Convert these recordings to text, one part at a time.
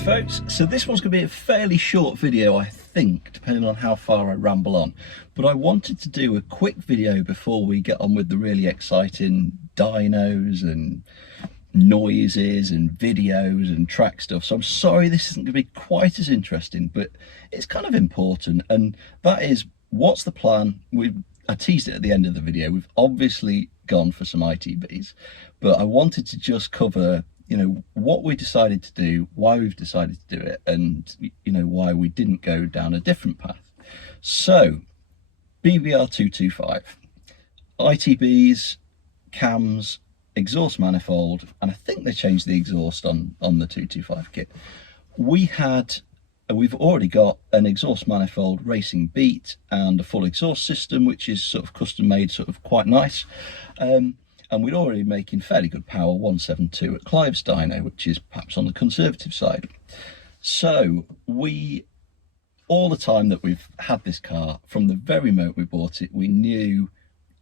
folks, so this one's going to be a fairly short video, I think, depending on how far I ramble on, but I wanted to do a quick video before we get on with the really exciting dynos and noises and videos and track stuff. So I'm sorry this isn't going to be quite as interesting, but it's kind of important, and that is, what's the plan? I teased it at the end of the video. We've obviously gone for some ITBs, but I wanted to just cover, you know, what we decided to do, why we've decided to do it, and, you know, why we didn't go down a different path. So, BBR 225, ITBs, cams, exhaust manifold, and I think they changed the exhaust on the 225 kit. We've already got an exhaust manifold racing beat and a full exhaust system, which is sort of custom made, sort of quite nice. And we're already making fairly good power, 172 at Clive's dyno, which is perhaps on the conservative side. So all the time that we've had this car, from the very moment we bought it, we knew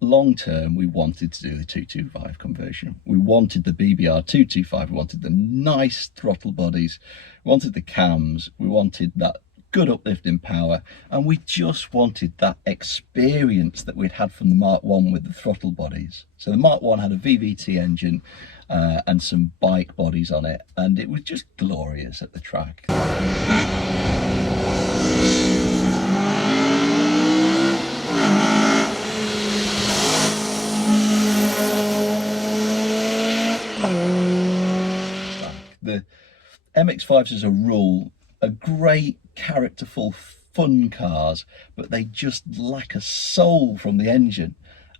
long term we wanted to do the 225 conversion. We wanted the BBR 225, we wanted the nice throttle bodies, we wanted the cams, we wanted that good uplift in power, and we just wanted that experience that we'd had from the Mark 1 with the throttle bodies. So the Mark 1 had a VVT engine and some bike bodies on it, and it was just glorious at the track. The MX5s as a rule are great, characterful, fun cars, but they just lack a soul from the engine.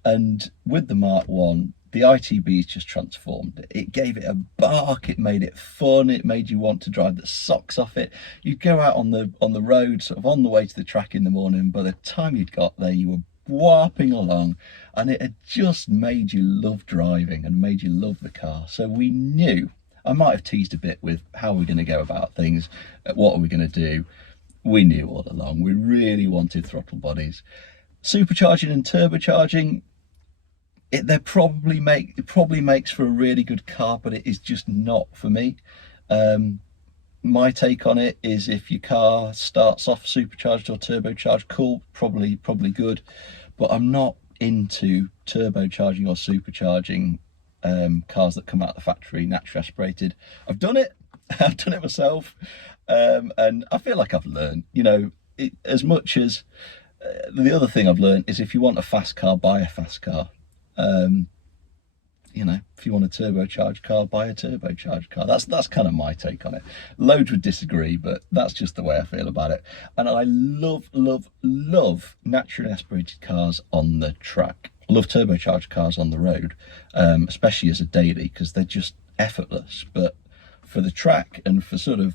And with the Mark 1, the ITBs just transformed it. It gave it a bark, it made it fun, it made you want to drive the socks off it. You'd go out on the road, sort of on the way to the track in the morning, by the time you'd got there, you were warping along, and it had just made you love driving and made you love the car. So we knew, I might have teased a bit with how we're going to go about things, what are we going to do. We knew all along, we really wanted throttle bodies. Supercharging and turbocharging, it probably makes for a really good car, but it is just not for me. My take on it is, if your car starts off supercharged or turbocharged, cool, probably good, but I'm not into turbocharging or supercharging cars that come out of the factory naturally aspirated. I've done it myself, and I feel like I've learned, you know, as much as the other thing I've learned is, if you want a fast car, buy a fast car. You know, if you want a turbocharged car, buy a turbocharged car. That's kind of my take on it. Loads would disagree, but that's just the way I feel about it. And I love naturally aspirated cars on the track. I love turbocharged cars on the road, especially as a daily, because they're just effortless. But for the track and for sort of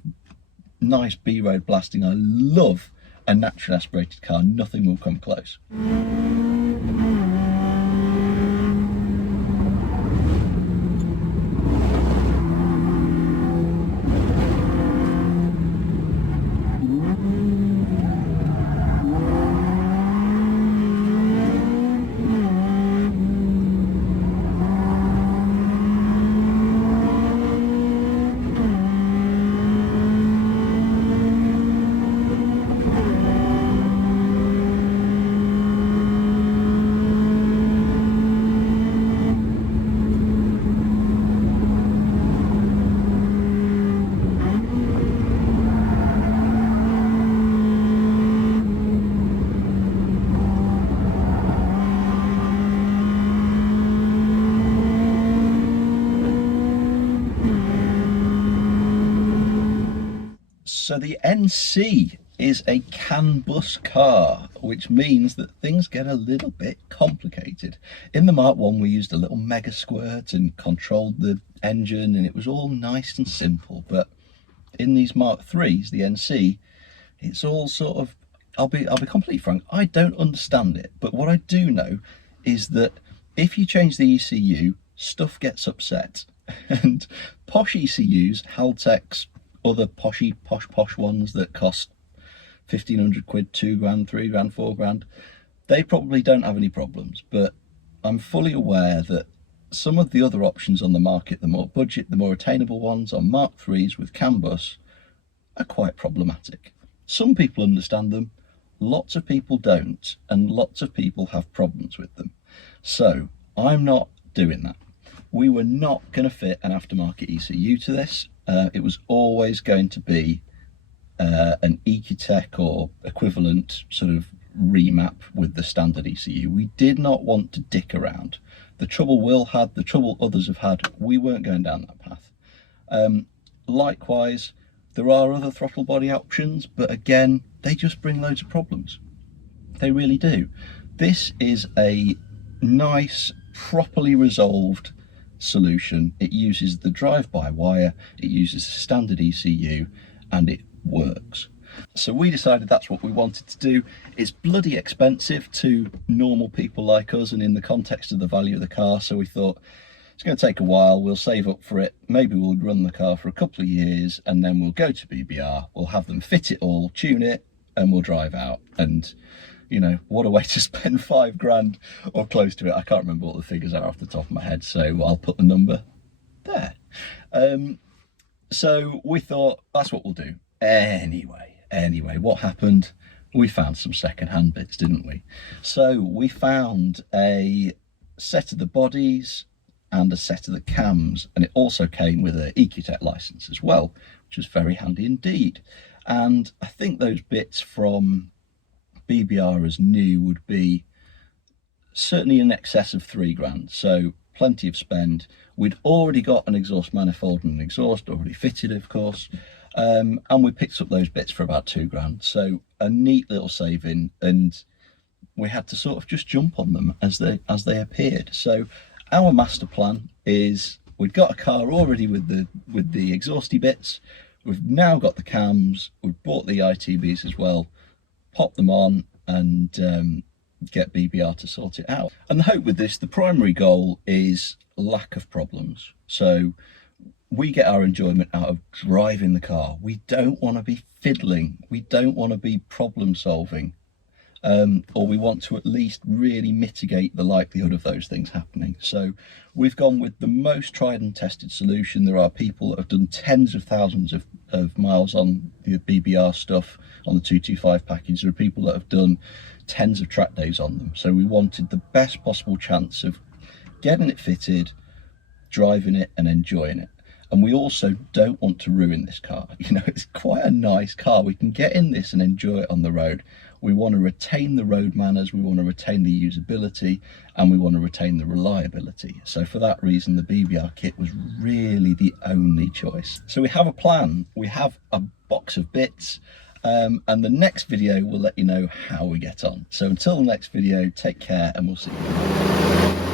nice B-road blasting, I love a naturally aspirated car. Nothing will come close. So the NC is a CAN bus car, which means that things get a little bit complicated. In the Mark 1 we used a little mega squirt and controlled the engine, and it was all nice and simple. But in these Mark 3s, the NC, it's all sort of, I'll be completely frank, I don't understand it. But what I do know is that if you change the ECU, stuff gets upset. And posh ECUs, Haltech's, other posh ones that cost 1,500 quid, 2 grand, 3 grand, 4 grand, they probably don't have any problems. But I'm fully aware that some of the other options on the market, the more budget, the more attainable ones, on Mark 3s with CAN bus, are quite problematic. Some people understand them, lots of people don't, and lots of people have problems with them. So I'm not doing that. We were not going to fit an aftermarket ECU to this. It was always going to be an EQTech or equivalent sort of remap with the standard ECU. We did not want to dick around. The trouble Will had, the trouble others have had, we weren't going down that path. Likewise, there are other throttle body options, but again, they just bring loads of problems. They really do. This is a nice, properly resolved solution. It uses the drive-by-wire, it uses a standard ECU, and it works. So we decided that's what we wanted to do. It's bloody expensive to normal people like us and in the context of the value of the car, so we thought it's going to take a while, we'll save up for it, maybe we'll run the car for a couple of years and then we'll go to BBR, we'll have them fit it all, tune it, and we'll drive out. And you know, what a way to spend £5 or close to it. I can't remember what the figures are off the top of my head, so I'll put the number there. So we thought that's what we'll do. Anyway, what happened? We found some second-hand bits, didn't we? So we found a set of the bodies and a set of the cams, and it also came with an EQTech license as well, which was very handy indeed. And I think those bits from BBR as new would be certainly in excess of £3, so plenty of spend. We'd already got an exhaust manifold and an exhaust already fitted, of course, and we picked up those bits for about £2, so a neat little saving, and we had to sort of just jump on them as they appeared. So our master plan is we've got a car already with the exhausty bits, we've now got the cams, we've bought the ITBs as well, pop them on and get BBR to sort it out. And the hope with this, the primary goal is lack of problems. So we get our enjoyment out of driving the car. We don't want to be fiddling. We don't want to be problem solving. Or we want to at least really mitigate the likelihood of those things happening. So we've gone with the most tried and tested solution. There are people that have done tens of thousands of miles on the BBR stuff, on the 225 package. There are people that have done tens of track days on them. So we wanted the best possible chance of getting it fitted, driving it and enjoying it. And we also don't want to ruin this car. You know, it's quite a nice car. We can get in this and enjoy it on the road. We want to retain the road manners, we want to retain the usability, and we want to retain the reliability. So for that reason, the BBR kit was really the only choice. So we have a plan, we have a box of bits, and the next video will let you know how we get on. So until the next video, take care and we'll see you.